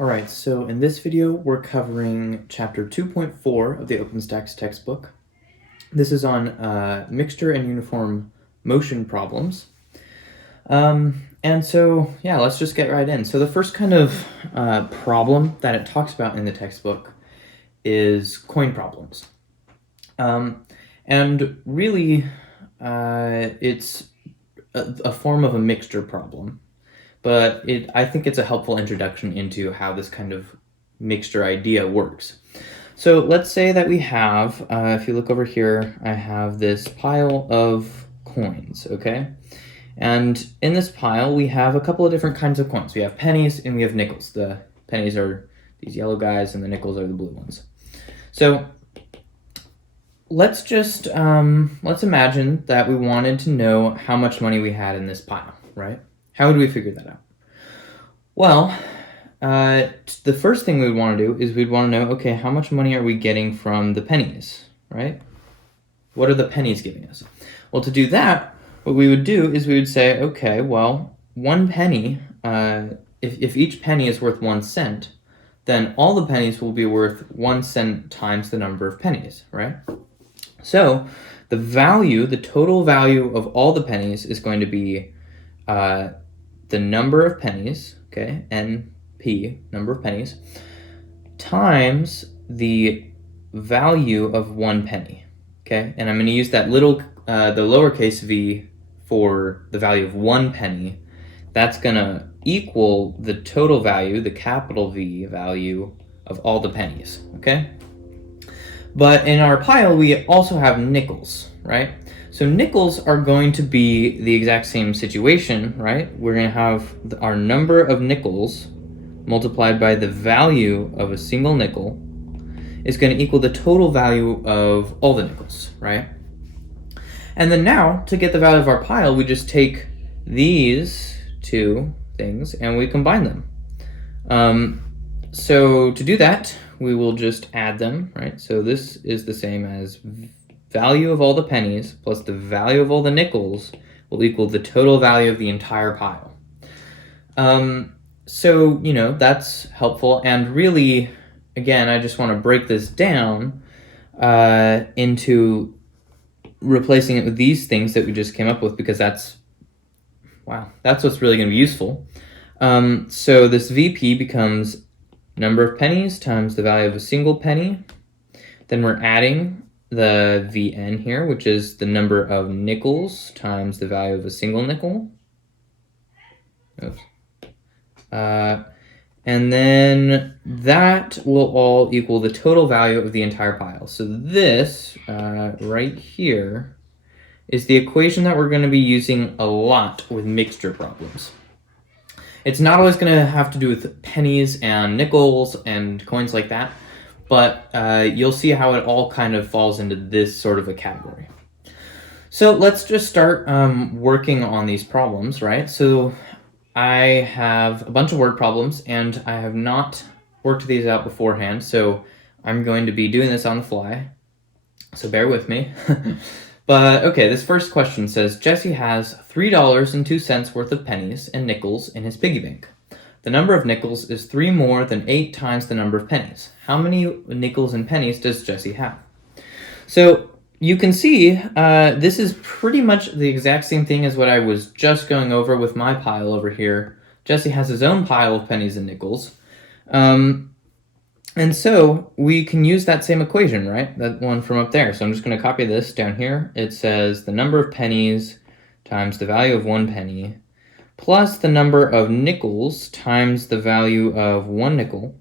Alright, so in this video we're covering chapter 2.4 of the OpenStax textbook. This is on mixture and uniform motion problems. And so, yeah, let's just get right in. So the first kind of problem that it talks about in the textbook is coin problems. And really, it's a form of a mixture problem. But I think it's a helpful introduction into how this kind of mixture idea works. So let's say that we have, if you look over here, I have this pile of coins, okay? And in this pile, we have a couple of different kinds of coins. We have pennies and we have nickels. The pennies are these yellow guys and the nickels are the blue ones. So let's just, let's imagine that we wanted to know how much money we had in this pile, right? How would we figure that out? Well, the first thing we would want to do is we'd want to know, okay, how much money are we getting from the pennies, right? What are the pennies giving us? Well, to do that, what we would do is we would say, okay, well, one penny, if each penny is worth 1 cent, then all the pennies will be worth 1 cent times the number of pennies, right? So the value, the total value of all the pennies is going to be the number of pennies, okay, NP, number of pennies, times the value of 1 penny, okay? And I'm going to use that little, the lowercase v for the value of 1 penny. That's going to equal the total value, the capital V value of all the pennies, okay? But in our pile, we also have nickels, right? So nickels are going to be the exact same situation, right? We're going to have our number of nickels multiplied by the value of a single nickel is going to equal the total value of all the nickels, right? And then now, to get the value of our pile, we just take these two things and we combine them. So to do that, we will just add them, right? So this is the same as value of all the pennies plus the value of all the nickels will equal the total value of the entire pile. So, you know, that's helpful. And really, again, I just want to break this down into replacing it with these things that we just came up with, because that's what's really going to be useful. So this VP becomes number of pennies times the value of a single penny. Then we're adding the VN here, which is the number of nickels times the value of a single nickel. Oops. And then that will all equal the total value of the entire pile. So this right here is the equation that we're going to be using a lot with mixture problems. It's not always going to have to do with pennies and nickels and coins like that, but you'll see how it all kind of falls into this sort of a category. So let's just start working on these problems, right? So I have a bunch of word problems, and I have not worked these out beforehand, so I'm going to be doing this on the fly, so bear with me. But okay, this first question says, Jesse has $3.02 worth of pennies and nickels in his piggy bank. The number of nickels is 3 more than 8 times the number of pennies. How many nickels and pennies does Jesse have? So you can see this is pretty much the exact same thing as what I was just going over with my pile over here. Jesse has his own pile of pennies and nickels. And so we can use that same equation, right? That one from up there. So I'm just going to copy this down here. It says the number of pennies times the value of 1 penny plus the number of nickels times the value of 1 nickel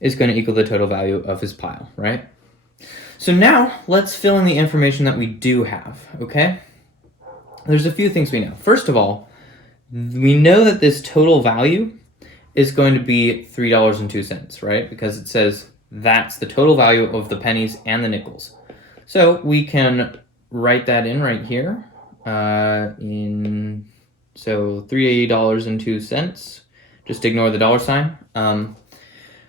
is going to equal the total value of his pile, right? So now let's fill in the information that we do have, okay? There's a few things we know. First of all, we know that this total value is going to be $3.02, right? Because it says that's the total value of the pennies and the nickels. So we can write that in right here. So $3.02. Just ignore the dollar sign.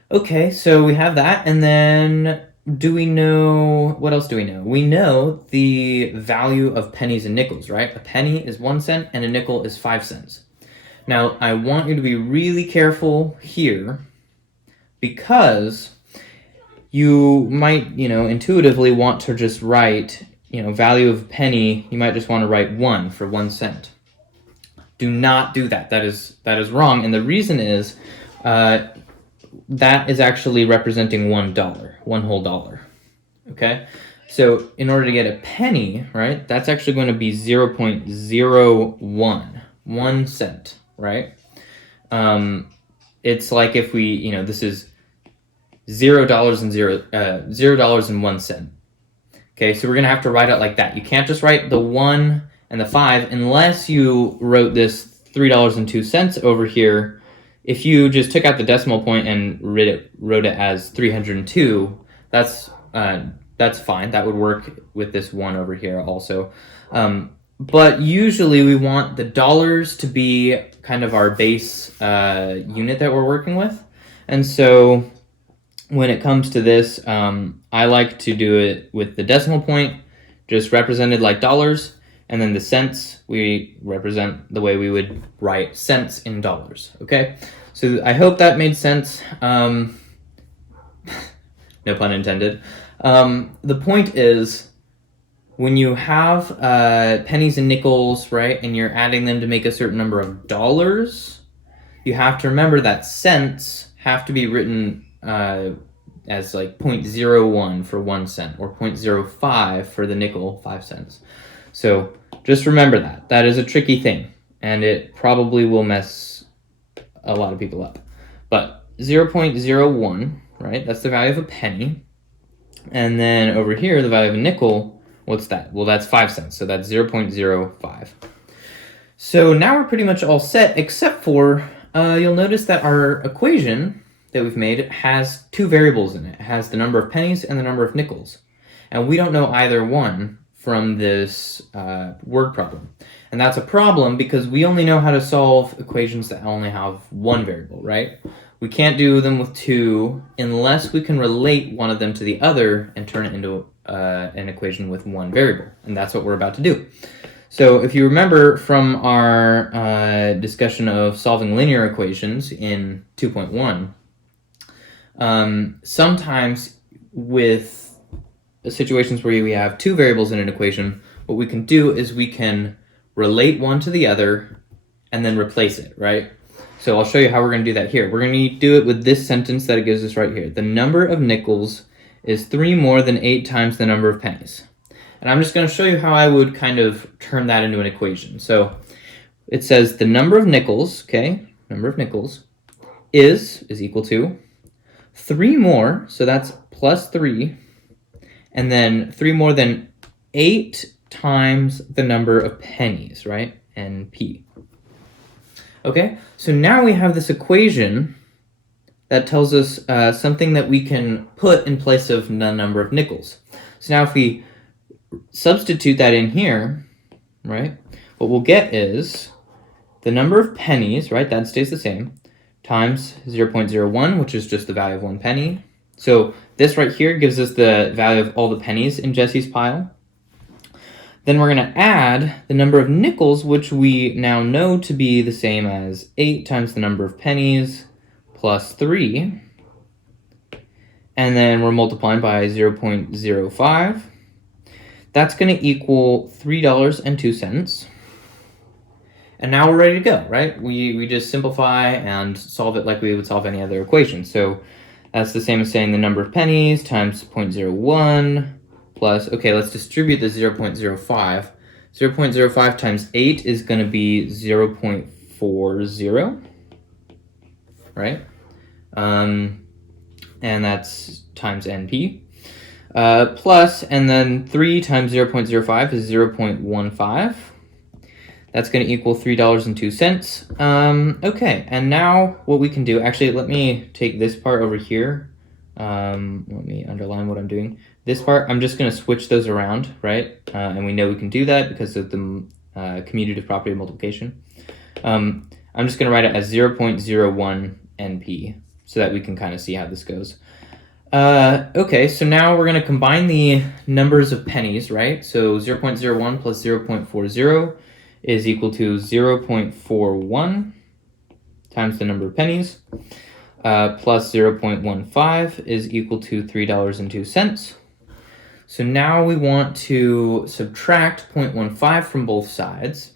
Okay, so we have that, and then what else do we know? We know the value of pennies and nickels, right? A penny is 1 cent and a nickel is 5 cents. Now, I want you to be really careful here because you might, intuitively want to just write, value of penny, you might just want to write 1 for 1 cent. Do not do that. That is wrong, and the reason is that is actually representing $1, one whole dollar. Okay? So in order to get a penny, right, that's actually going to be 0.01, 1 cent, right? It's like if we, this is $0.01. Okay, so we're going to have to write it like that. You can't just write the 1 and the 5 unless you wrote this $3.02 over here. If you just took out the decimal point and wrote it as 302, that's fine. That would work with this 1 over here also. But usually we want the dollars to be kind of our base unit that we're working with. And so when it comes to this, I like to do it with the decimal point, just represented like dollars, and then the cents we represent the way we would write cents in dollars, okay? So I hope that made sense. No pun intended. The point is, when you have pennies and nickels, right, and you're adding them to make a certain number of dollars, you have to remember that cents have to be written as like 0.01 for 1 cent, or 0.05 for the nickel, 5 cents. So just remember that. That is a tricky thing, and it probably will mess a lot of people up. But 0.01, right, that's the value of a penny. And then over here, the value of a nickel, what's that? Well, that's 5 cents, so that's 0.05. So now we're pretty much all set, except for you'll notice that our equation that we've made has 2 variables in it. It has the number of pennies and the number of nickels. And we don't know either one from this word problem. And that's a problem because we only know how to solve equations that only have 1 variable, right? We can't do them with 2 unless we can relate one of them to the other and turn it into an equation with 1 variable. And that's what we're about to do. So if you remember from our discussion of solving linear equations in 2.1, sometimes with situations where we have 2 variables in an equation, what we can do is we can relate one to the other and then replace it, right? So I'll show you how we're going to do that here. We're going to do it with this sentence that it gives us right here. The number of nickels is 3 more than 8 times the number of pennies. And I'm just going to show you how I would kind of turn that into an equation. So it says the number of nickels, okay, number of nickels is equal to 3 more, so that's plus 3, and then 3 more than 8 times the number of pennies, right? NP. Okay, so now we have this equation that tells us something that we can put in place of the number of nickels. So now if we substitute that in here, right, what we'll get is the number of pennies, right, that stays the same, times 0.01, which is just the value of 1 penny. So this right here gives us the value of all the pennies in Jesse's pile. Then we're going to add the number of nickels, which we now know to be the same as 8 times the number of pennies plus 3. And then we're multiplying by 0.05. That's going to equal $3.02. And now we're ready to go, right? We just simplify and solve it like we would solve any other equation. So that's the same as saying the number of pennies times 0.01 plus, okay, let's distribute the 0.05. 0.05 times 8 is going to be 0.40, right? And that's times NP. Plus, and then 3 times 0.05 is 0.15. That's going to equal $3.02. Okay, and now what we can do, actually, let me take this part over here. Let me underline what I'm doing. This part, I'm just going to switch those around, right? And we know we can do that because of the commutative property of multiplication. I'm just going to write it as 0.01 NP so that we can kind of see how this goes. Okay, so now we're going to combine the numbers of pennies, right? So 0.01 plus 0.40 is equal to 0.41 times the number of pennies. plus 0.15 is equal to $3.02. So now we want to subtract 0.15 from both sides.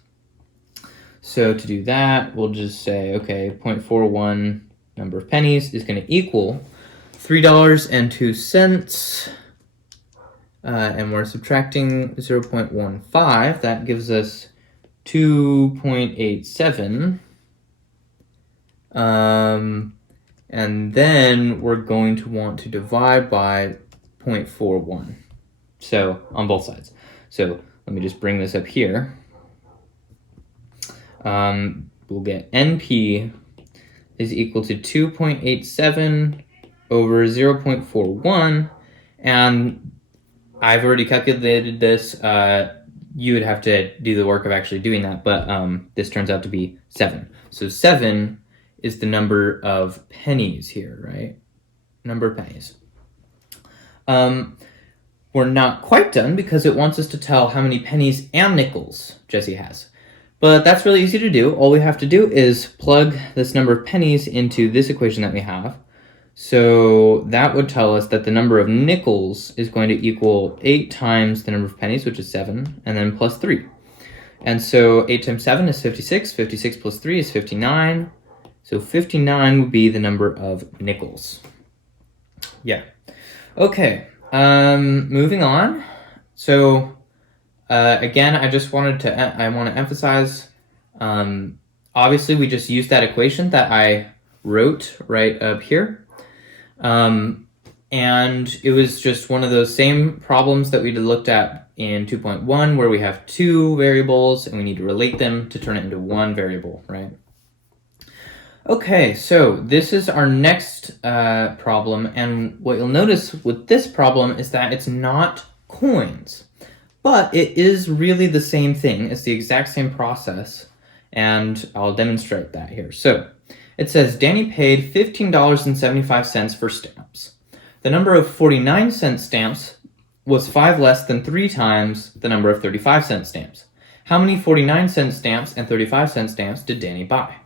So to do that, we'll just say, okay, 0.41 number of pennies is going to equal $3.02. And we're subtracting 0.15. That gives us 2.87. And then we're going to want to divide by 0.41. So on both sides. So let me just bring this up here. We'll get NP is equal to 2.87 over 0.41. And I've already calculated this. You would have to do the work of actually doing that, but this turns out to be 7. So 7 is the number of pennies here, right? Number of pennies. We're not quite done because it wants us to tell how many pennies and nickels Jesse has. But that's really easy to do. All we have to do is plug this number of pennies into this equation that we have. So that would tell us that the number of nickels is going to equal 8 times the number of pennies, which is 7, and then plus 3. And so 8 times 7 is 56. 56 plus 3 is 59. So 59 would be the number of nickels. Yeah. Okay. Moving on. So again, I want to emphasize, obviously we just used that equation that I wrote right up here. And it was just one of those same problems that we looked at in 2.1 where we have 2 variables and we need to relate them to turn it into 1 variable, right? Okay, so this is our next problem, and what you'll notice with this problem is that it's not coins, but it is really the same thing. It's the exact same process, and I'll demonstrate that here. So it says Danny paid $15.75 for stamps. The number of 49-cent stamps was 5 less than 3 times the number of 35-cent stamps. How many 49-cent stamps and 35-cent stamps did Danny buy?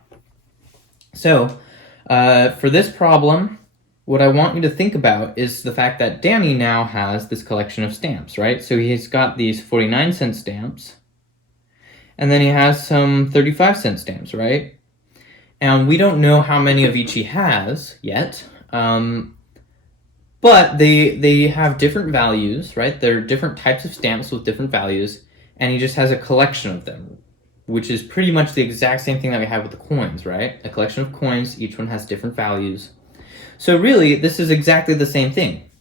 So, for this problem, what I want you to think about is the fact that Danny now has this collection of stamps, right? So he's got these 49-cent stamps, and then he has some 35-cent stamps, right? And we don't know how many of each he has yet, but they have different values, right? They're different types of stamps with different values, and he just has a collection of them, which is pretty much the exact same thing that we have with the coins, right? A collection of coins, each one has different values. So really, this is exactly the same thing.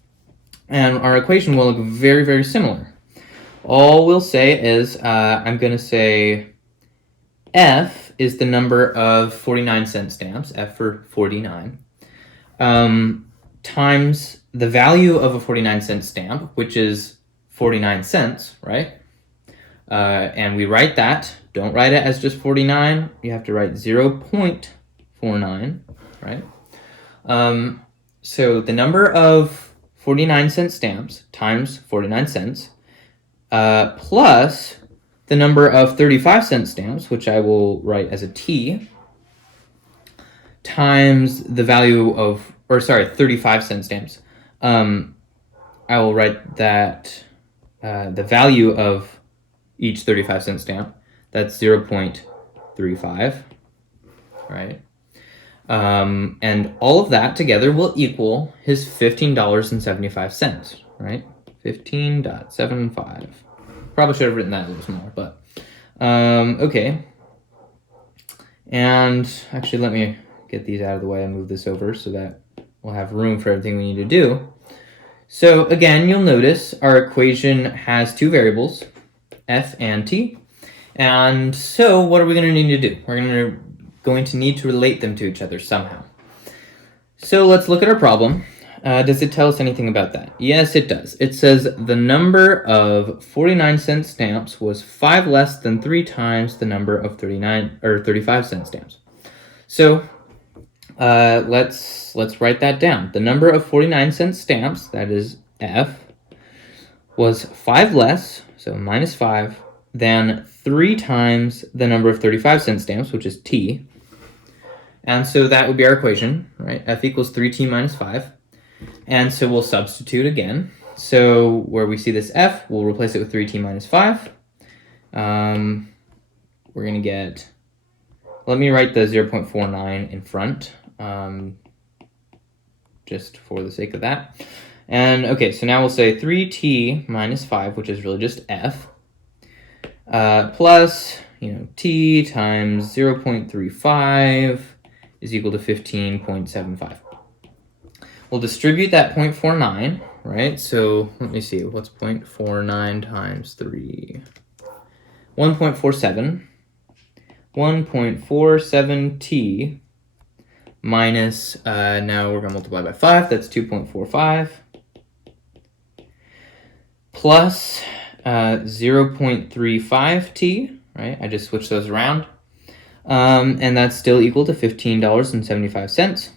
And our equation will look very, very similar. All we'll say is, I'm going to say F is the number of 49-cent stamps, F for 49, times the value of a 49-cent stamp, which is 49 cents, right? And we write that. Don't write it as just 49. You have to write 0.49, right? So the number of 49-cent stamps times 49 cents plus the number of 35-cent stamps, which I will write as a T, times the value of, 35-cent stamps. I will write that the value of each 35-cent stamp, that's 0.35, right? And all of that together will equal his $15.75, right? 15.75. Probably should have written that a little smaller, but okay. And actually, let me get these out of the way and move this over so that we'll have room for everything we need to do. So again, you'll notice our equation has 2 variables, f and t. And so what are we going to need to do? We're going to need to relate them to each other somehow. So let's look at our problem. Does it tell us anything about that? Yes, it does. It says the number of 49-cent stamps was 5 less than 3 times the number of 35-cent stamps. So let's write that down. The number of 49-cent stamps, that is F, was 5 less, so minus 5, than 3 times the number of 35-cent stamps, which is T. And so that would be our equation, right? F equals 3t minus 5. And so we'll substitute again. So where we see this f, we'll replace it with 3t minus 5. We're going to get, let me write the 0.49 in front, just for the sake of that. And okay, so now we'll say 3t minus 5, which is really just f, plus, t times 0.35 is equal to 15.75. We'll distribute that 0.49, right? So let me see, what's 0.49 times 3? 1.47. 1.47t minus, now we're going to multiply by 5, that's 2.45, plus 0.35t, right? I just switched those around. And that's still equal to $15.75.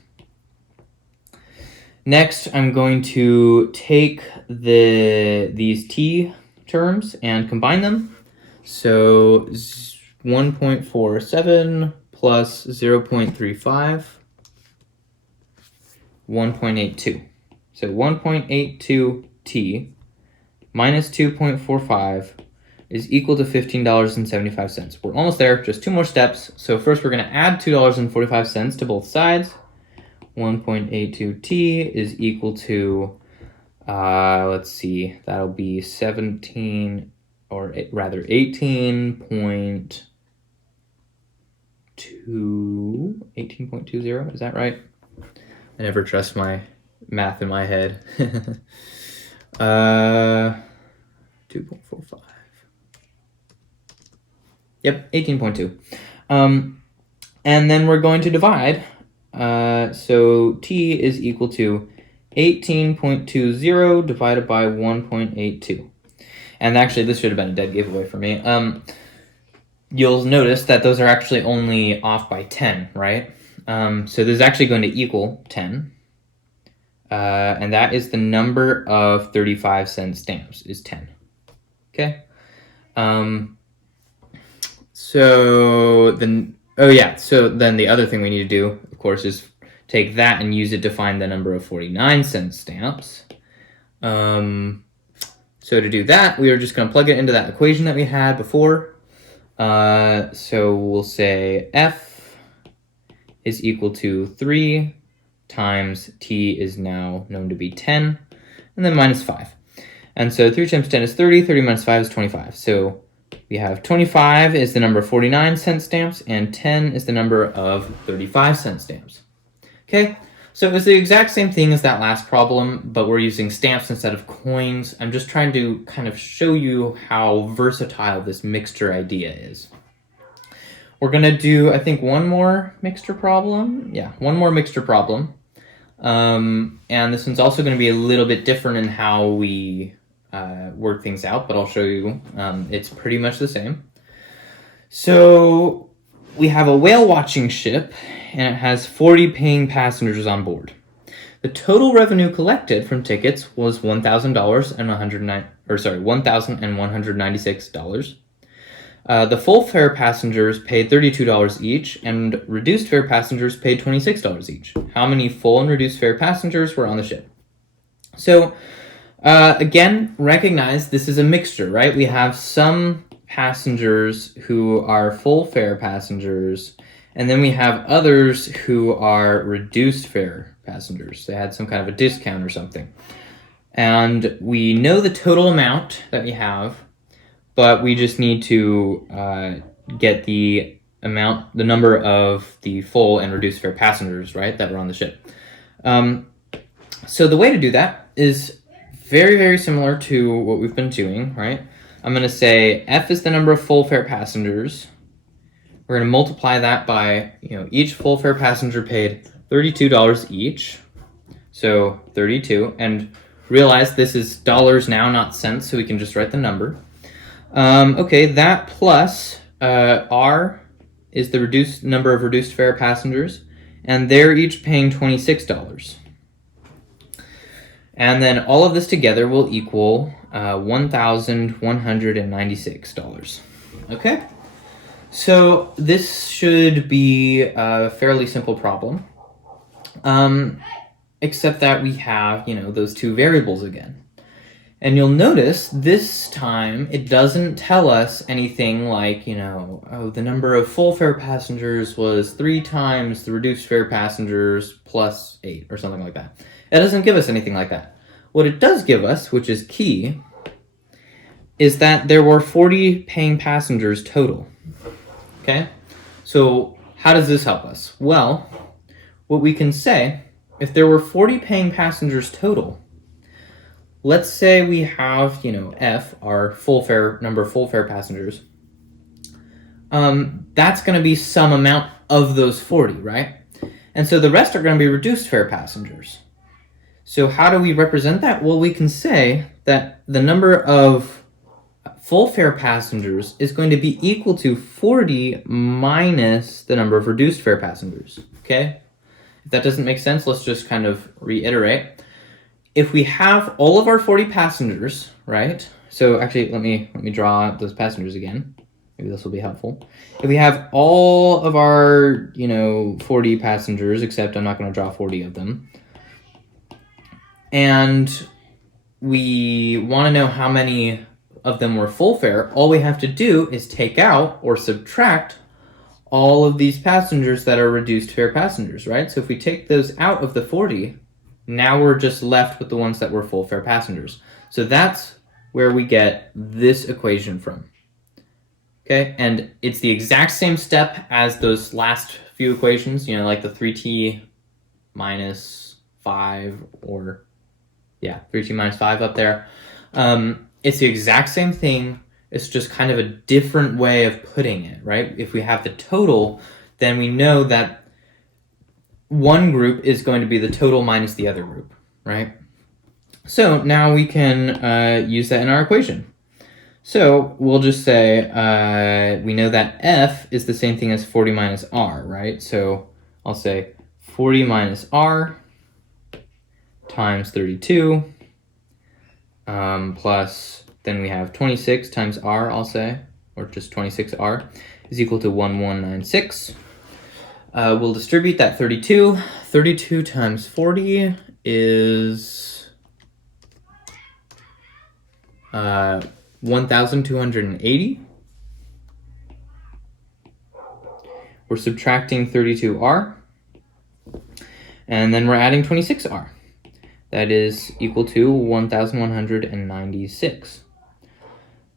Next, I'm going to take these t terms and combine them. So 1.47 plus 0.35, 1.82. So 1.82t minus 2.45 is equal to $15.75. We're almost there, just 2 more steps. So first we're going to add $2.45 to both sides. 1.82t is equal to, let's see, that'll be 18.20, is that right? I never trust my math in my head. 2.45. Yep, 18.2. And then we're going to divide. So t is equal to 18.20 divided by 1.82. And actually, this should have been a dead giveaway for me. You'll notice that those are actually only off by 10, right? So this is actually going to equal 10. And that is the number of 35-cent stamps, is 10. Okay? So then the other thing we need to do, of course, is take that and use it to find the number of 49-cent stamps. So to do that, we are just going to plug it into that equation that we had before. So we'll say f is equal to 3 times t is now known to be 10, and then minus 5. And so 3 times 10 is 30, 30 minus 5 is 25. So we have 25 is the number of 49-cent stamps, and 10 is the number of 35-cent stamps. Okay, so it's the exact same thing as that last problem, but we're using stamps instead of coins. I'm just trying to kind of show you how versatile this mixture idea is. We're going to do, I think, one more mixture problem. Yeah, one more mixture problem. And this one's also going to be a little bit different in how we work things out, but I'll show you. It's pretty much the same. So we have a whale watching ship, and it has 40 paying passengers on board. The total revenue collected from tickets was $1,196. The full fare passengers paid $32 each, and reduced fare passengers paid $26 each. How many full and reduced fare passengers were on the ship? So, again, recognize this is a mixture, right? We have some passengers who are full fare passengers, and then we have others who are reduced fare passengers. They had some kind of a discount or something. And we know the total amount that we have, but we just need to get the number of the full and reduced fare passengers, right, that were on the ship. So the way to do that is very, very similar to what we've been doing, right? I'm going to say F is the number of full fare passengers. We're going to multiply that by, each full fare passenger paid $32 each. So 32, and realize this is dollars now, not cents, so we can just write the number. Okay, that plus R is the number of reduced fare passengers, and they're each paying $26. And then all of this together will equal $1,196. Okay? So this should be a fairly simple problem, except that we have, those two variables again. And you'll notice this time it doesn't tell us anything like, oh, the number of full fare passengers was 3 times the reduced fare passengers plus 8 or something like that. It doesn't give us anything like that. What it does give us, which is key, is that there were 40 paying passengers total. Okay? So how does this help us? Well, what we can say, if there were 40 paying passengers total, let's say we have, F, our number of full fare passengers. That's going to be some amount of those 40, right? And so the rest are going to be reduced fare passengers. So how do we represent that? Well, we can say that the number of full fare passengers is going to be equal to 40 minus the number of reduced fare passengers, okay? If that doesn't make sense, let's just kind of reiterate. If we have all of our 40 passengers, right? So actually, let me draw those passengers again. Maybe this will be helpful. If we have all of our, 40 passengers, except I'm not going to draw 40 of them, and we want to know how many of them were full fare, all we have to do is take out or subtract all of these passengers that are reduced fare passengers, right? So if we take those out of the 40, now we're just left with the ones that were full fare passengers. So that's where we get this equation from. Okay, and it's the exact same step as those last few equations, like the 3t minus 5 or, 3t minus 5 up there. It's the exact same thing. It's just kind of a different way of putting it, right? If we have the total, then we know that one group is going to be the total minus the other group, right? So now we can use that in our equation. So we'll just say we know that F is the same thing as 40 minus R, right? So I'll say 40 minus R times 32 plus, then we have 26 times R, I'll say, or just 26R is equal to 1196. We'll distribute that 32. 32 times 40 is 1,280. We're subtracting 32R. And then we're adding 26R. That is equal to 1,196.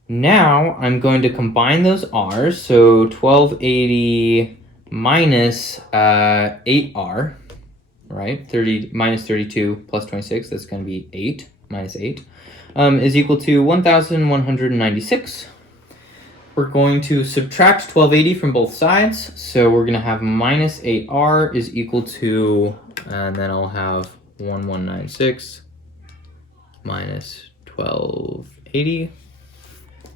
Now I'm going to combine those R's. So 1280 minus 8R, right? 30 minus 32 plus 26, that's going to be 8 minus 8, is equal to 1,196. We're going to subtract 1280 from both sides, so we're going to have minus 8R is equal to, and then I'll have 1196 minus 1280,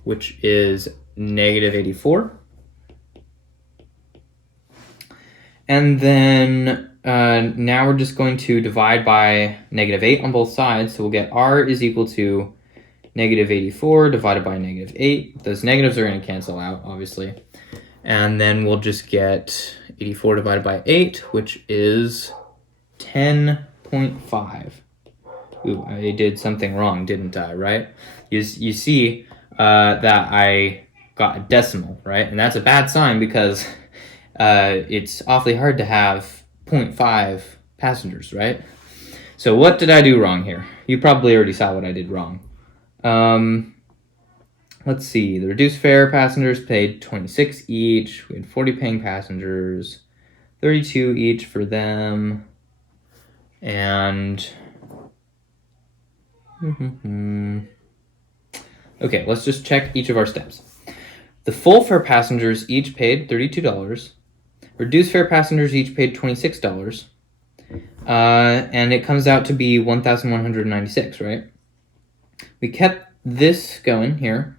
which is negative 84. And then now we're just going to divide by negative 8 on both sides. So we'll get R is equal to negative 84 divided by negative 8. Those negatives are going to cancel out, obviously. And then we'll just get 84 divided by 8, which is 10.5. Ooh, I did something wrong, didn't I, right? You see that I got a decimal, right? And that's a bad sign because it's awfully hard to have 0.5 passengers, right? So what did I do wrong here? You probably already saw what I did wrong. Let's see. The reduced fare passengers paid 26 each. We had 40 paying passengers, 32 each for them. And okay, let's just check each of our steps. The full fare passengers each paid $32. Reduced fare passengers each paid $26. And it comes out to be 1,196, right? We kept this going here.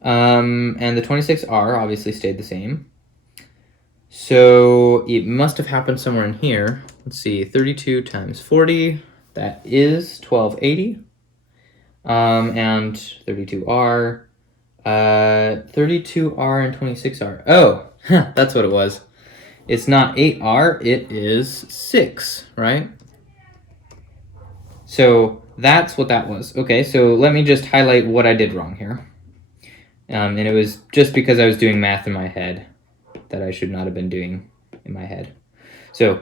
And the 26R obviously stayed the same. So it must have happened somewhere in here. Let's see, 32 times 40, that is 1280. And 32R 32R and 26R. Oh, that's what it was. It's not 8R, it is 6, right? So that's what that was. Okay, so let me just highlight what I did wrong here. And it was just because I was doing math in my head that I should not have been doing in my head. So,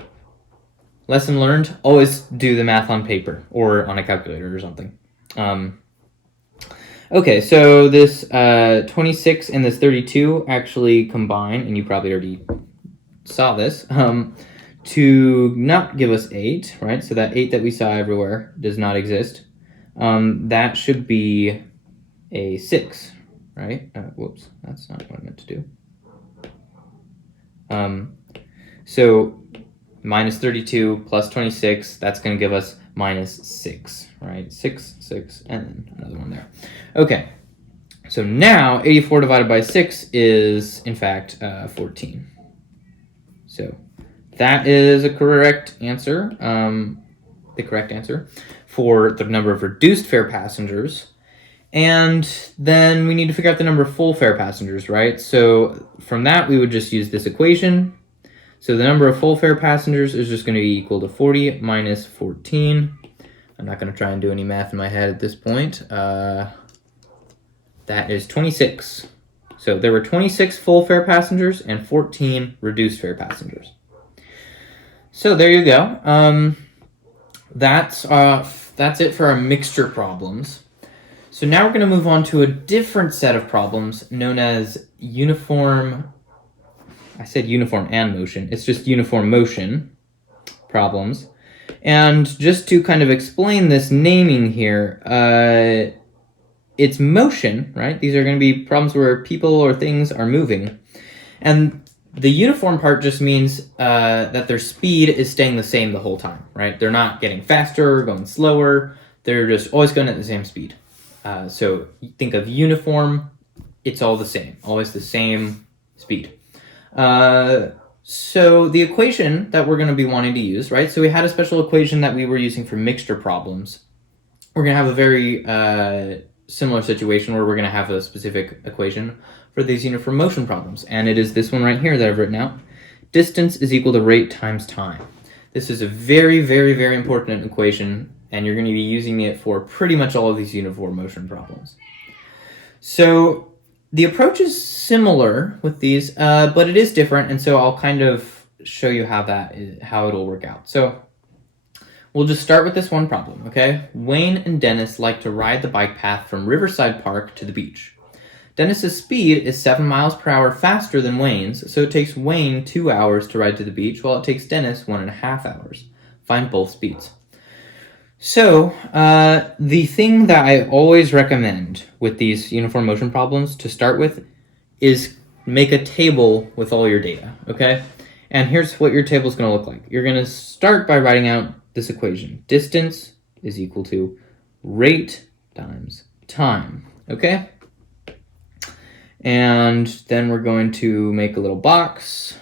lesson learned, always do the math on paper or on a calculator or something. Okay, so this 26 and this 32 actually combine, and you probably already saw this, to not give us 8, right? So that 8 that we saw everywhere does not exist. That should be a 6, right? Whoops, that's not what I meant to do. So minus 32 plus 26, that's going to give us minus 6, right? 6, 6, and then another one there. Okay, so now 84 divided by 6 is, in fact, 14. So that is a correct answer, the correct answer for the number of reduced fare passengers. And then we need to figure out the number of full fare passengers, right? So from that, we would just use this equation. So the number of full fare passengers is just going to be equal to 40 minus 14. I'm not going to try and do any math in my head at this point. That is 26. So there were 26 full fare passengers and 14 reduced fare passengers. So there you go. That's it for our mixture problems. So now we're going to move on to a different set of problems known as uniform. I said uniform and motion. It's just uniform motion problems. And just to kind of explain this naming here, it's motion, right? These are going to be problems where people or things are moving. And the uniform part just means that their speed is staying the same the whole time, right? They're not getting faster or going slower. They're just always going at the same speed. So you think of uniform, it's all the same, always the same speed. So the equation that we're going to be wanting to use, right? So we had a special equation that we were using for mixture problems. We're going to have a very similar situation where we're going to have a specific equation for these uniform motion problems. And it is this one right here that I've written out. Distance is equal to rate times time. This is a very, very, very important equation, and you're going to be using it for pretty much all of these uniform motion problems. So the approach is similar with these, but it is different, and so I'll kind of show you how it'll work out. So we'll just start with this one problem, okay? Wayne and Dennis like to ride the bike path from Riverside Park to the beach. Dennis's speed is 7 miles per hour faster than Wayne's, so it takes Wayne 2 hours to ride to the beach, while it takes Dennis 1.5 hours. Find both speeds. So, the thing that I always recommend with these uniform motion problems to start with is make a table with all your data, okay? And here's what your table is going to look like. You're going to start by writing out this equation. Distance is equal to rate times time, okay? And then we're going to make a little box.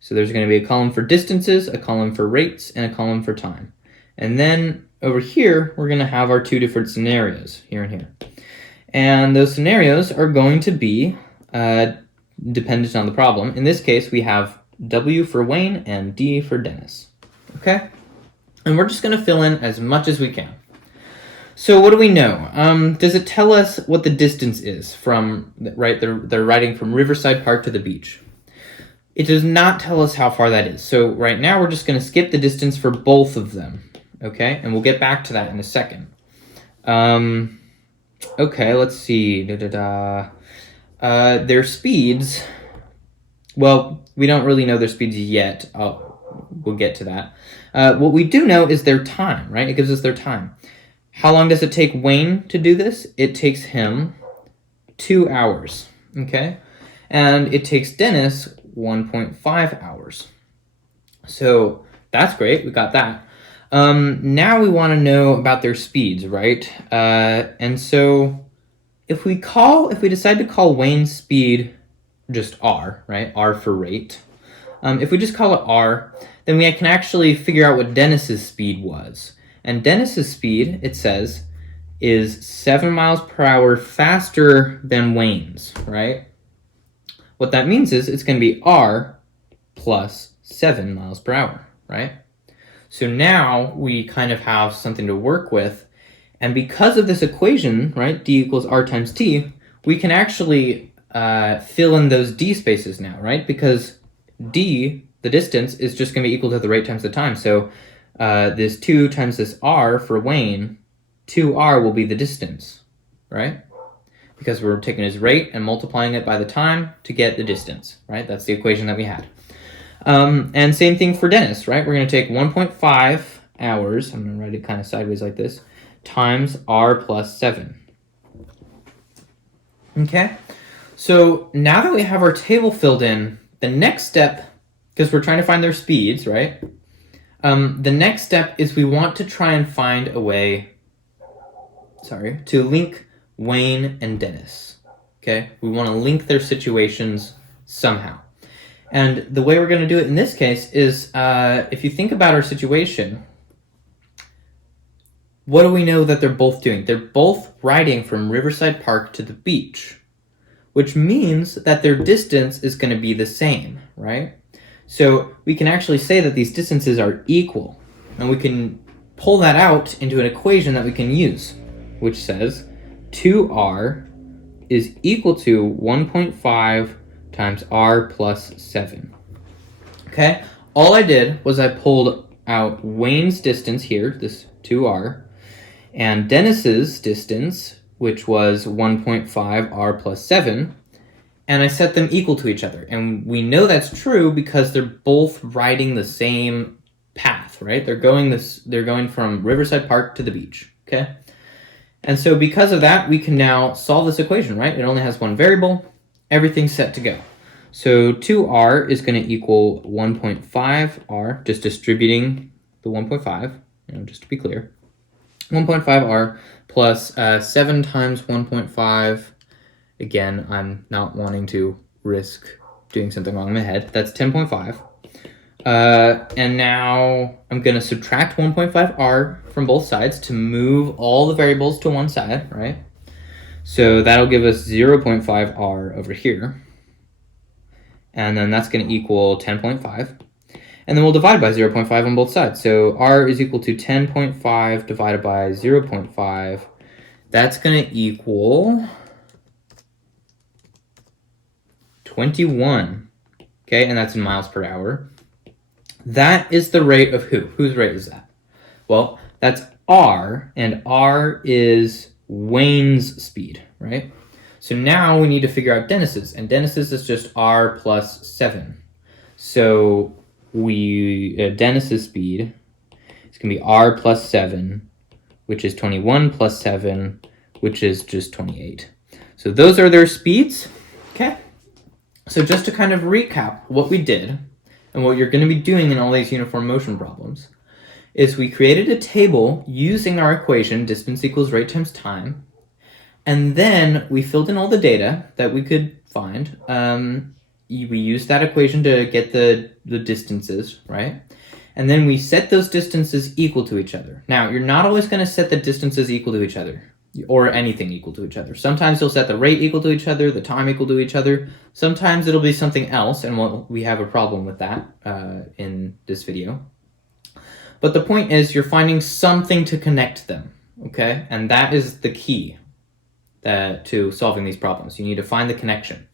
So there's going to be a column for distances, a column for rates, and a column for time. And then over here, we're going to have our two different scenarios, here and here. And those scenarios are going to be dependent on the problem. In this case, we have W for Wayne and D for Dennis. Okay? And we're just going to fill in as much as we can. So what do we know? Does it tell us what the distance is from, right, they're riding from Riverside Park to the beach. It does not tell us how far that is. So right now we're just going to skip the distance for both of them, okay? And we'll get back to that in a second. Okay, let's see. Their speeds, well, we don't really know their speeds yet. We'll get to that. What we do know is their time, right? It gives us their time. How long does it take Wayne to do this? It takes him 2 hours, okay? And it takes Dennis 1.5 hours. So that's great, we got that. Now we want to know about their speeds, right? And so if we decide to call Wayne's speed just R, right? R for rate. If we just call it R, then we can actually figure out what Dennis's speed was. And Dennis's speed, it says, is 7 miles per hour faster than Wayne's, right? What that means is it's going to be r plus 7 miles per hour, right? So now we kind of have something to work with. And because of this equation, right, d equals r times t, we can actually fill in those d spaces now, right? Because d, the distance, is just going to be equal to the rate times the time. So this 2 times this r for Wayne, 2r will be the distance, right? Because we're taking his rate and multiplying it by the time to get the distance, right? That's the equation that we had. And same thing for Dennis, right? We're going to take 1.5 hours, I'm going to write it kind of sideways like this, times r plus 7. Okay, so now that we have our table filled in, the next step, because we're trying to find their speeds, right? The next step is we want to try and find a way, to link Wayne and Dennis. Okay, we want to link their situations somehow. And the way we're going to do it in this case is, if you think about our situation, what do we know that they're both doing? They're both riding from Riverside Park to the beach, which means that their distance is going to be the same, right? So we can actually say that these distances are equal, and we can pull that out into an equation that we can use, which says 2r is equal to 1.5 times r plus 7. Okay, all I did was I pulled out Wayne's distance here, this 2r, and Dennis's distance, which was 1.5 r plus 7, and I set them equal to each other. And we know that's true because they're both riding the same path, right? They're going from Riverside Park to the beach, okay? And so because of that, we can now solve this equation, right? It only has one variable. Everything's set to go. So 2r is going to equal 1.5r, just distributing the 1.5, just to be clear. 1.5r plus 7 times 1.5. Again, I'm not wanting to risk doing something wrong in my head. That's 10.5. And now I'm going to subtract 1.5r from both sides to move all the variables to one side, right? So that'll give us 0.5r over here. And then that's going to equal 10.5. And then we'll divide by 0.5 on both sides. So r is equal to 10.5 divided by 0.5. That's going to equal 21. Okay, and that's in miles per hour. That is the rate of who? Whose rate is that? Well, that's r, and r is Wayne's speed, right? So now we need to figure out Dennis's, and Dennis's is just r plus 7. So Dennis's speed is going to be r plus 7, which is 21 plus 7, which is just 28. So those are their speeds, okay? So just to kind of recap what we did, and what you're going to be doing in all these uniform motion problems, is we created a table using our equation, distance equals rate times time, and then we filled in all the data that we could find. We used that equation to get the distances, right? And then we set those distances equal to each other. Now, you're not always going to set the distances equal to each other, or anything equal to each other. Sometimes you'll set the rate equal to each other, the time equal to each other. Sometimes it'll be something else, and we have a problem with that in this video. But the point is, you're finding something to connect them, okay? And that is the key to solving these problems. You need to find the connection.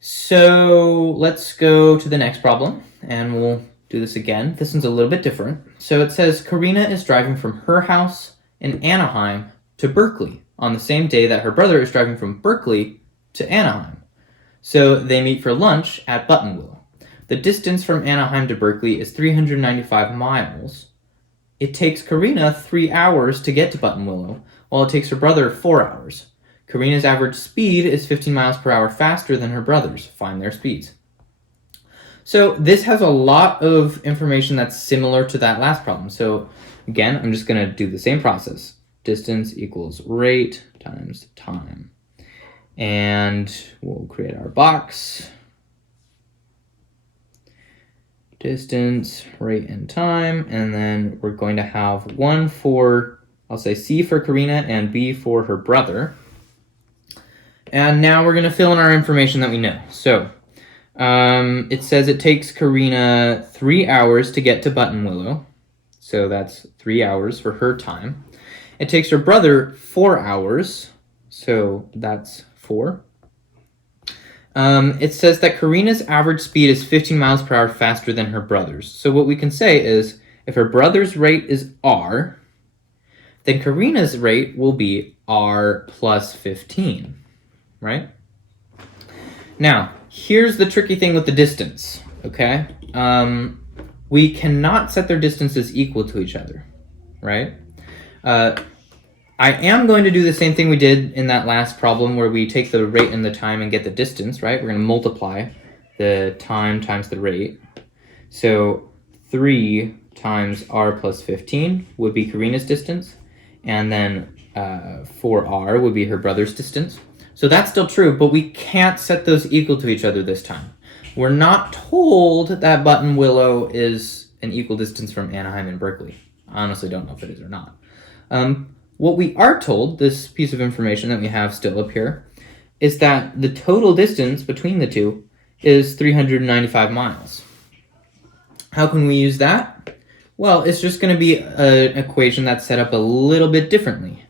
So let's go to the next problem, and we'll do this again. This one's a little bit different. So it says, Karina is driving from her house in Anaheim to Berkeley on the same day that her brother is driving from Berkeley to Anaheim. So they meet for lunch at Buttonwillow. The distance from Anaheim to Berkeley is 395 miles. It takes Karina 3 hours to get to Buttonwillow, while it takes her brother 4 hours. Karina's average speed is 15 miles per hour faster than her brother's. Find their speeds. So this has a lot of information that's similar to that last problem. So again, I'm just going to do the same process. Distance equals rate times time. And we'll create our box. Distance, rate, and time. And then we're going to have one for I'll say C for Karina and B for her brother. And now we're going to fill in our information that we know. So it says it takes Karina 3 hours to get to Buttonwillow. So that's 3 hours for her time. It takes her brother 4 hours. So that's 4. It says that Karina's average speed is 15 miles per hour faster than her brother's. So what we can say is, if her brother's rate is R, then Karina's rate will be R plus 15, right? Now, here's the tricky thing with the distance, okay? We cannot set their distances equal to each other, right? I am going to do the same thing we did in that last problem where we take the rate and the time and get the distance, right? We're going to multiply the time times the rate. So 3 times r plus 15 would be Karina's distance, and then 4r would be her brother's distance. So that's still true, but we can't set those equal to each other this time. We're not told that Buttonwillow is an equal distance from Anaheim and Berkeley. I honestly don't know if it is or not. What we are told, this piece of information that we have still up here, is that the total distance between the two is 395 miles. How can we use that? Well, it's just going to be an equation that's set up a little bit differently.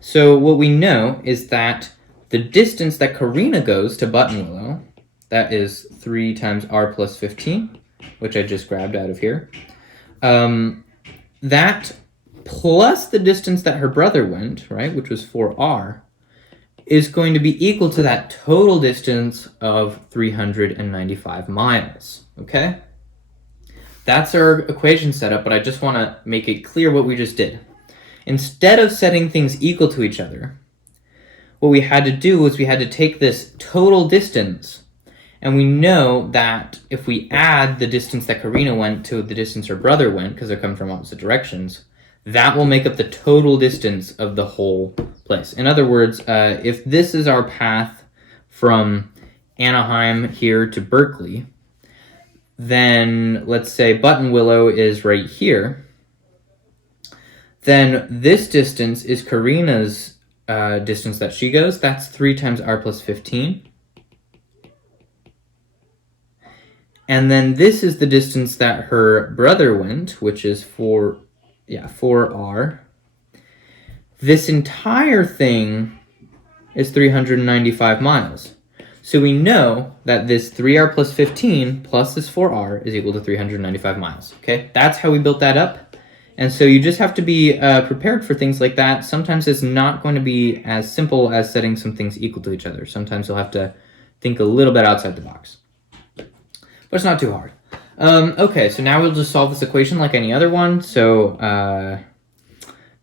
So what we know is that the distance that Karina goes to Buttonwillow, that is 3 times r plus 15, which I just grabbed out of here, that plus the distance that her brother went, right, which was 4r, is going to be equal to that total distance of 395 miles, okay? That's our equation setup, but I just want to make it clear what we just did. Instead of setting things equal to each other, what we had to do was we had to take this total distance, and we know that if we add the distance that Karina went to the distance her brother went, because they're coming from opposite directions, that will make up the total distance of the whole place. In other words, if this is our path from Anaheim here to Berkeley, then let's say Buttonwillow is right here, then this distance is Karina's distance that she goes. That's 3 times r plus 15. And then this is the distance that her brother went, which is 4r. This entire thing is 395 miles. So we know that this 3r plus 15 plus this 4r is equal to 395 miles, okay? That's how we built that up. And so you just have to be prepared for things like that. Sometimes it's not going to be as simple as setting some things equal to each other. Sometimes you'll have to think a little bit outside the box. But it's not too hard. Okay, so now we'll just solve this equation like any other one. So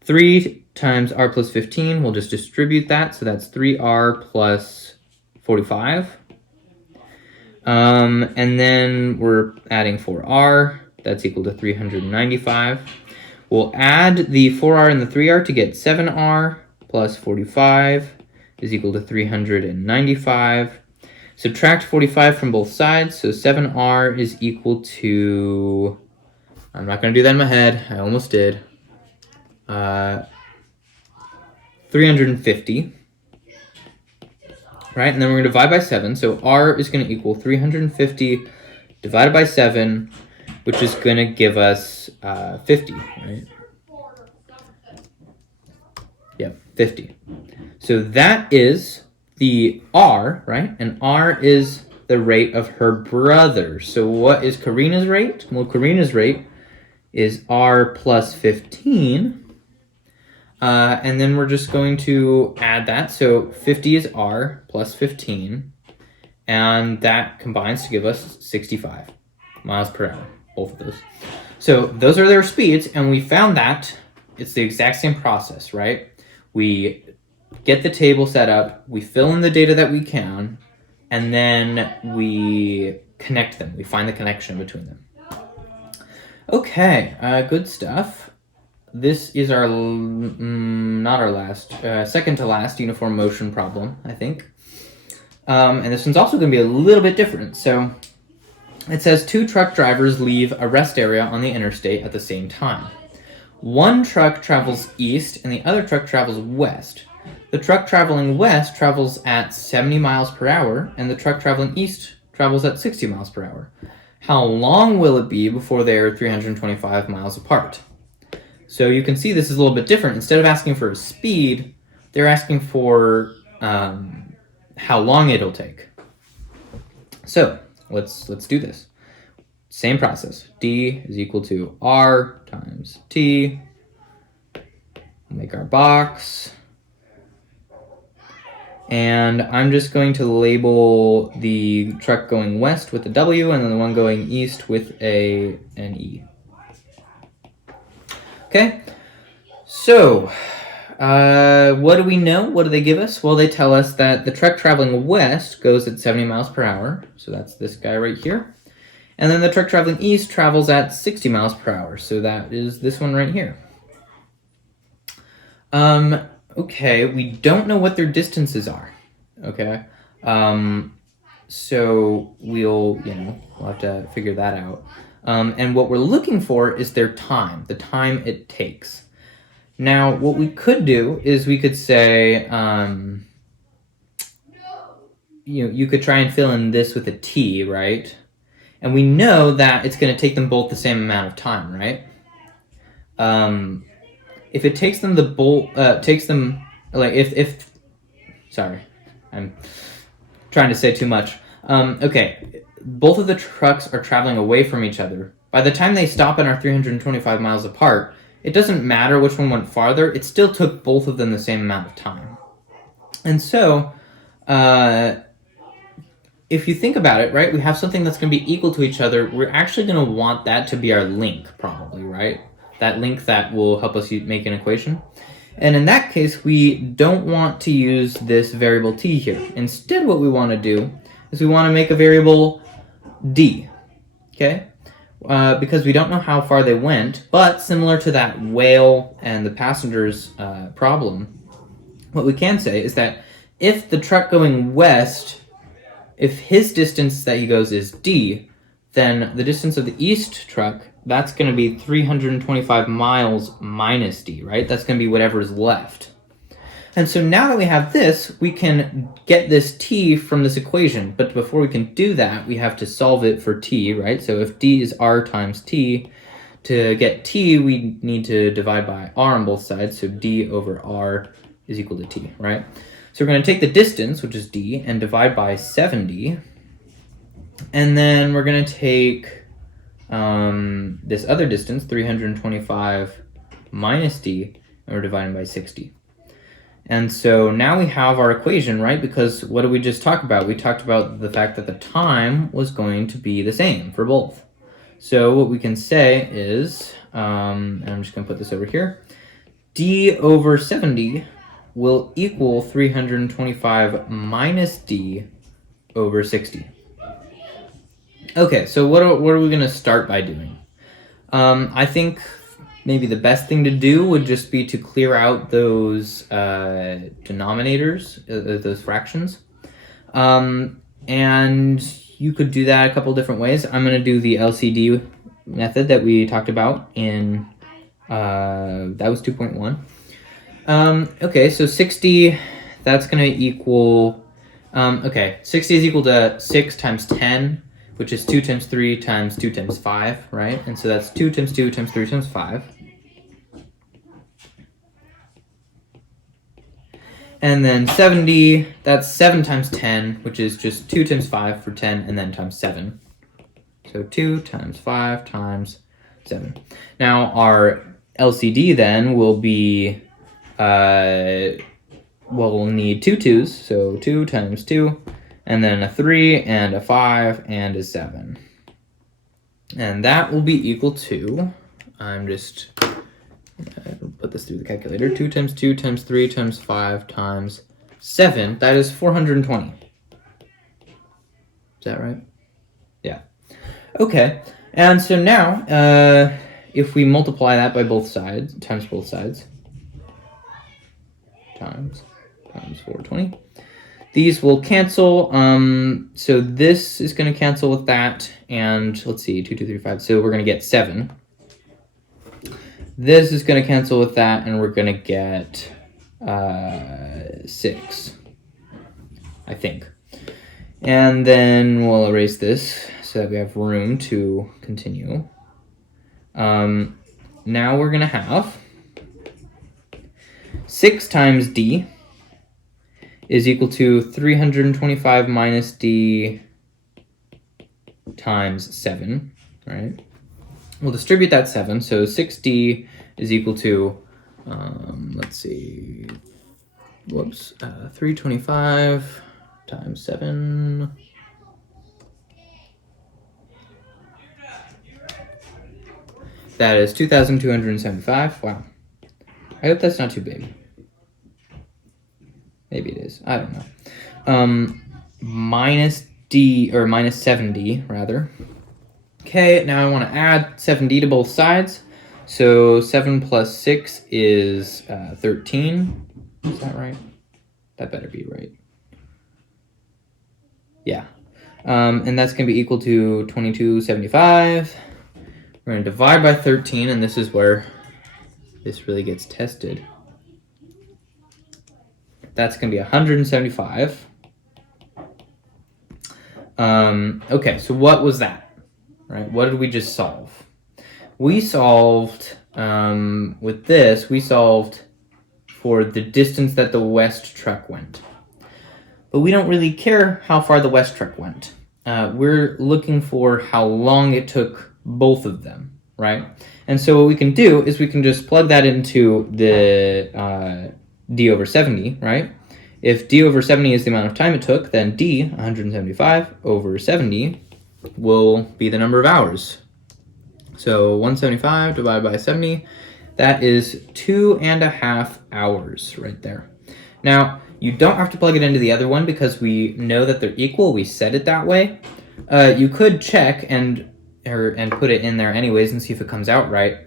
3 times r plus 15, we'll just distribute that. So that's 3r plus 45. And then we're adding 4r. That's equal to 395. We'll add the 4r and the 3r to get 7r plus 45 is equal to 395. Subtract 45 from both sides, so 7r is equal to, I'm not going to do that in my head, I almost did, 350, right? And then we're going to divide by 7, so r is going to equal 350 divided by 7, which is going to give us 50, right? Yep, 50. So that is the r, right? And r is the rate of her brother. So what is Karina's rate? Well, Karina's rate is r plus 15. And then we're just going to add that. So 50 is r plus 15. And that combines to give us 65 miles per hour, both of those. So those are their speeds. And we found that it's the exact same process, right? We get the table set up, we fill in the data that we can, and then we connect them. We find the connection between them. Okay, good stuff. This is our, not our last, second to last uniform motion problem, I think. And this one's also going to be a little bit different. So it says 2 truck drivers leave a rest area on the interstate at the same time. One truck travels east and the other truck travels west. The truck traveling west travels at 70 miles per hour, and the truck traveling east travels at 60 miles per hour. How long will it be before they are 325 miles apart? So you can see this is a little bit different. Instead of asking for a speed, they're asking for how long it'll take. So let's do this. Same process. D is equal to R times T. We'll make our box. And I'm just going to label the truck going west with a W and then the one going east with an E. Okay, so what do we know? What do they give us? Well, they tell us that the truck traveling west goes at 70 miles per hour. So that's this guy right here. And then the truck traveling east travels at 60 miles per hour. So that is this one right here. Okay, we don't know what their distances are. Okay, so we'll have to figure that out. And what we're looking for is their time, the time it takes. Now, what we could do is we could say, you could try and fill in this with a T, right? And we know that it's going to take them both the same amount of time, right? If it takes them sorry, I'm trying to say too much. Okay, both of the trucks are traveling away from each other. By the time they stop and are 325 miles apart, it doesn't matter which one went farther, it still took both of them the same amount of time. And so, if you think about it, right, we have something that's going to be equal to each other, we're actually going to want that to be our link, probably, right? That link that will help us make an equation. And in that case, we don't want to use this variable t here. Instead, what we want to do is we want to make a variable d, okay? Because we don't know how far they went, but similar to that whale and the passengers problem, what we can say is that if the truck going west, if his distance that he goes is d, then the distance of the east truck, that's going to be 325 miles minus d, right? That's going to be whatever is left. And so now that we have this, we can get this t from this equation. But before we can do that, we have to solve it for t, right? So if d is r times t, to get t, we need to divide by r on both sides. So d over r is equal to t, right? So we're going to take the distance, which is d, and divide by 70. And then we're going to take this other distance, 325 minus d, and we're dividing by 60. And so now we have our equation, right? Because what did we just talk about? We talked about the fact that the time was going to be the same for both. So what we can say is, and I'm just going to put this over here, d over 70 will equal 325 minus d over 60. Okay, so what are we going to start by doing? I think maybe the best thing to do would just be to clear out those denominators, those fractions. And you could do that a couple different ways. I'm going to do the LCD method that we talked about in, that was 2.1. Okay, so 60, that's going to equal, 60 is equal to 6 times 10, which is 2 times 3 times 2 times 5, right? And so that's 2 times 2 times 3 times 5. And then 70, that's 7 times 10, which is just 2 times 5 for 10, and then times 7. So 2 times 5 times 7. Now our LCD then will be, we'll need two 2's, so 2 times 2, and then a 3, and a 5, and a 7. And that will be equal to, I'm just put this through the calculator, 2 times 2 times 3 times 5 times 7, that is 420. Is that right? Yeah. Okay, and so now, if we multiply that by both sides, times both sides, times 420, these will cancel, so this is going to cancel with that, and let's see, 2, 2, 3, 5, so we're going to get 7. This is going to cancel with that, and we're going to get 6, I think. And then we'll erase this so that we have room to continue. Now we're going to have 6 times d is equal to 325 minus d times 7, right? We'll distribute that 7, so 6d is equal to, let's see, 325 times 7. That is 2,275. Wow. I hope that's not too big. Maybe it is. I don't know. Minus d, or minus 7d, rather. Okay, now I want to add 7d to both sides. So 7 plus 6 is 13. Is that right? That better be right. Yeah. And that's going to be equal to 2275. We're going to divide by 13, and this is where this really gets tested. That's going to be 175. Okay, so what was that? Right? What did we just solve? We solved, with this, we solved for the distance that the west truck went. But we don't really care how far the west truck went. We're looking for how long it took both of them, right? And so what we can do is we can just plug that into the d over 70, right? If d over 70 is the amount of time it took, then d, 175, over 70 will be the number of hours. So 175 divided by 70, that is 2.5 hours right there. Now, you don't have to plug it into the other one because we know that they're equal. We set it that way. You could check and put it in there anyways and see if it comes out right.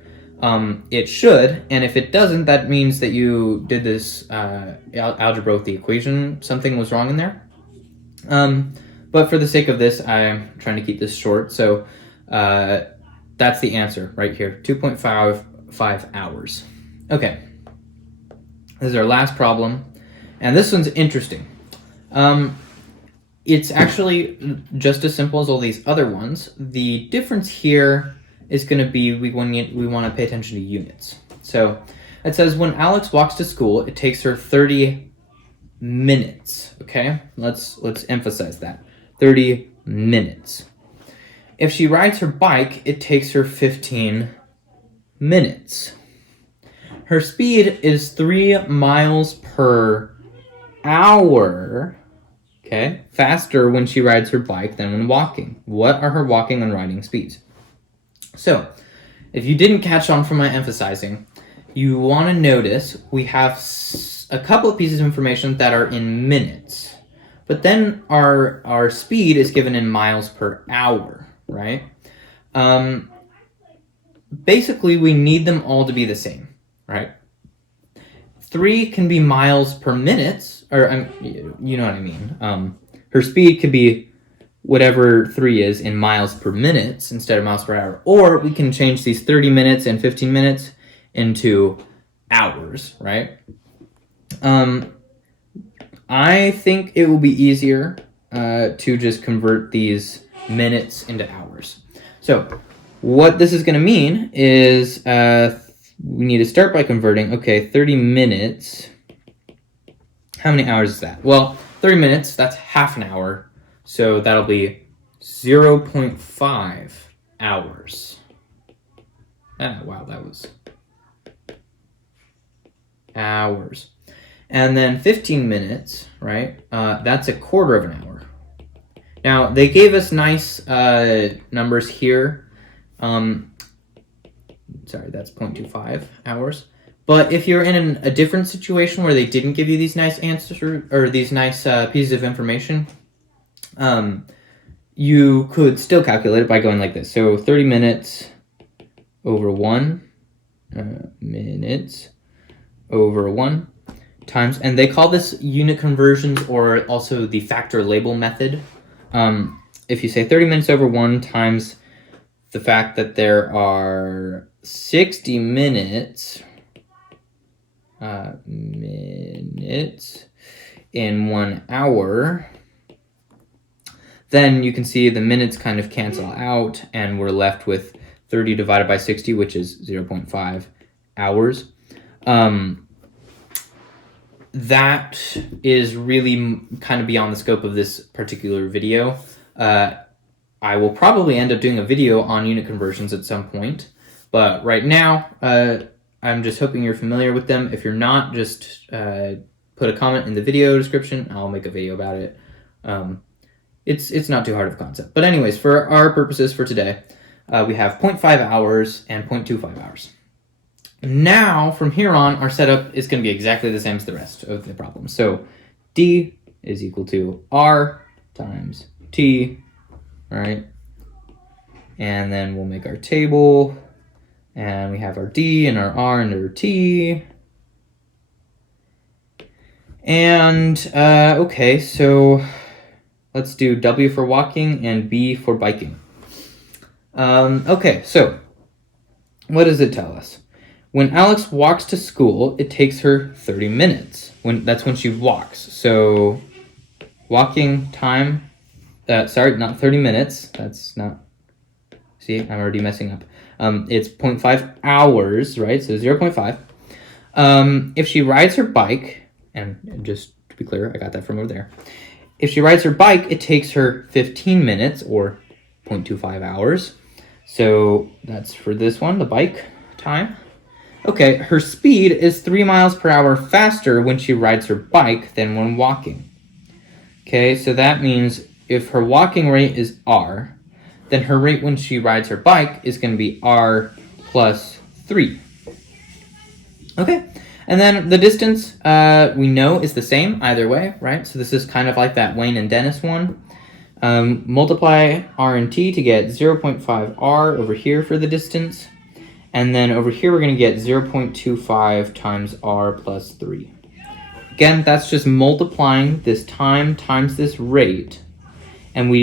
It should, and if it doesn't, that means that you did this algebra with the equation. Something was wrong in there. But for the sake of this, I'm trying to keep this short. So that's the answer right here, 2.55 hours. Okay, this is our last problem. And this one's interesting. It's actually just as simple as all these other ones. The difference here is going to be we want to pay attention to units. So it says when Alex walks to school, it takes her 30 minutes. Okay, let's emphasize that. 30 minutes. If she rides her bike, it takes her 15 minutes. Her speed is 3 miles per hour, okay, faster when she rides her bike than when walking. What are her walking and riding speeds? So, if you didn't catch on from my emphasizing, you want to notice we have a couple of pieces of information that are in minutes, but then our speed is given in miles per hour, right? Basically, we need them all to be the same, right? 3 can be miles per minute, or you know what I mean. Her speed could be whatever 3 is in miles per minute instead of miles per hour. Or we can change these 30 minutes and 15 minutes into hours, right? I think it will be easier to just convert these minutes into hours. So what this is going to mean is we need to start by converting. Okay, 30 minutes. How many hours is that? Well, 30 minutes, that's half an hour. So that'll be 0.5 hours. Wow, that was hours. And then 15 minutes, right? That's a quarter of an hour. Now, they gave us nice numbers here. Sorry, that's 0.25 hours. But if you're in a different situation where they didn't give you these nice answers or these nice pieces of information, you could still calculate it by going like this. So 30 minutes over 1 minutes over 1 times, and they call this unit conversions or also the factor label method. If you say 30 minutes over 1 times the fact that there are 60 minutes in 1 hour, then you can see the minutes kind of cancel out, and we're left with 30 divided by 60, which is 0.5 hours. That is really kind of beyond the scope of this particular video. I will probably end up doing a video on unit conversions at some point, but right now, I'm just hoping you're familiar with them. If you're not, just put a comment in the video description. I'll make a video about it. It's not too hard of a concept. But anyways, for our purposes for today, we have 0.5 hours and 0.25 hours. Now, from here on, our setup is going to be exactly the same as the rest of the problem. So D is equal to R times T, right? And then we'll make our table, and we have our D and our R and our T. And, okay, so let's do W for walking and B for biking. Okay, so what does it tell us? When Alex walks to school, it takes her 30 minutes. That's when she walks. So walking time, sorry, not 30 minutes. That's not, see, I'm already messing up. It's 0.5 hours, right? So 0.5. If she rides her bike, and just to be clear, I got that from over there. If she rides her bike, it takes her 15 minutes or 0.25 hours. So that's for this one, the bike time. Okay, her speed is 3 miles per hour faster when she rides her bike than when walking. Okay, so that means if her walking rate is R, then her rate when she rides her bike is going to be R plus 3. Okay, and then the distance we know is the same either way, right? So this is kind of like that Wayne and Dennis one. Multiply R and T to get 0.5 R over here for the distance. And then over here, we're going to get 0.25 times R plus 3. Again, that's just multiplying this time times this rate. And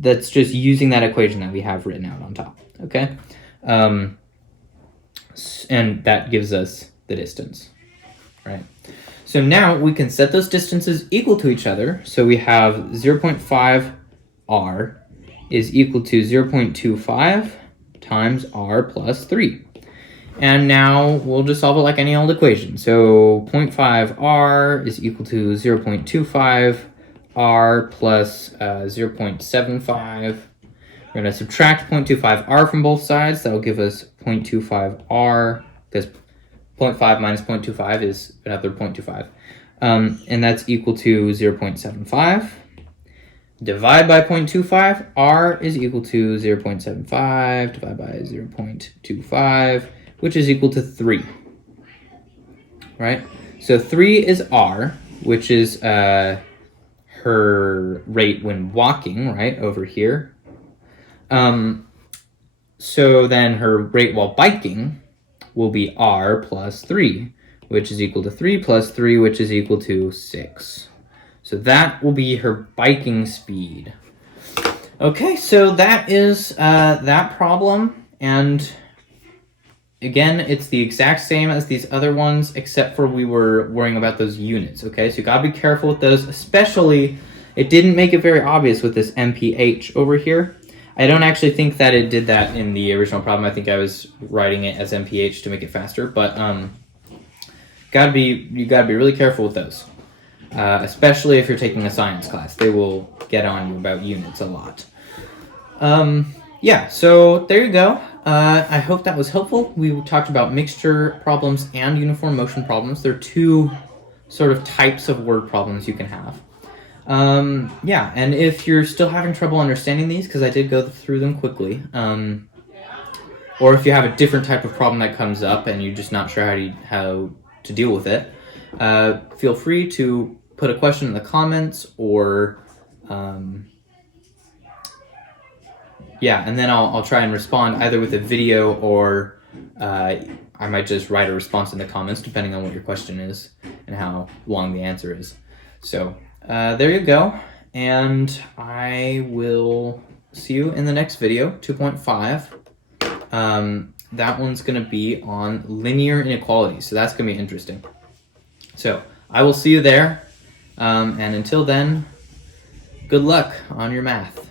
that's just using that equation that we have written out on top, okay? And that gives us the distance, right? So now we can set those distances equal to each other. So we have 0.5 R is equal to 0.25 times R plus 3. And now we'll just solve it like any old equation. So 0.5 R is equal to 0.25 R plus 0.75. We're going to subtract 0.25 R from both sides. That will give us 0.25 R, because 0.5 minus 0.25 is another 0.25. And that's equal to 0.75. Divide by 0.25, R is equal to 0.75, divide by 0.25, which is equal to 3, right? So 3 is R, which is her rate when walking, right, over here. So then her rate while biking will be R plus 3, which is equal to 3 plus 3, which is equal to 6. So that will be her biking speed. Okay, so that is that problem. And again, it's the exact same as these other ones, except for we were worrying about those units, okay? So you gotta be careful with those, especially, it didn't make it very obvious with this MPH over here. I don't actually think that it did that in the original problem. I think I was writing it as MPH to make it faster, but you gotta be really careful with those. Especially if you're taking a science class. They will get on you about units a lot. Yeah, so there you go. I hope that was helpful. We talked about mixture problems and uniform motion problems. They're two sort of types of word problems you can have. Yeah, and if you're still having trouble understanding these, because I did go through them quickly, or if you have a different type of problem that comes up and you're just not sure how to deal with it, feel free to put a question in the comments, or yeah, and then I'll try and respond either with a video, or I might just write a response in the comments depending on what your question is and how long the answer is. So there you go, and I will see you in the next video, 2.5. that one's going to be on linear inequalities. So that's going to be interesting. So I will see you there. And until then, good luck on your math.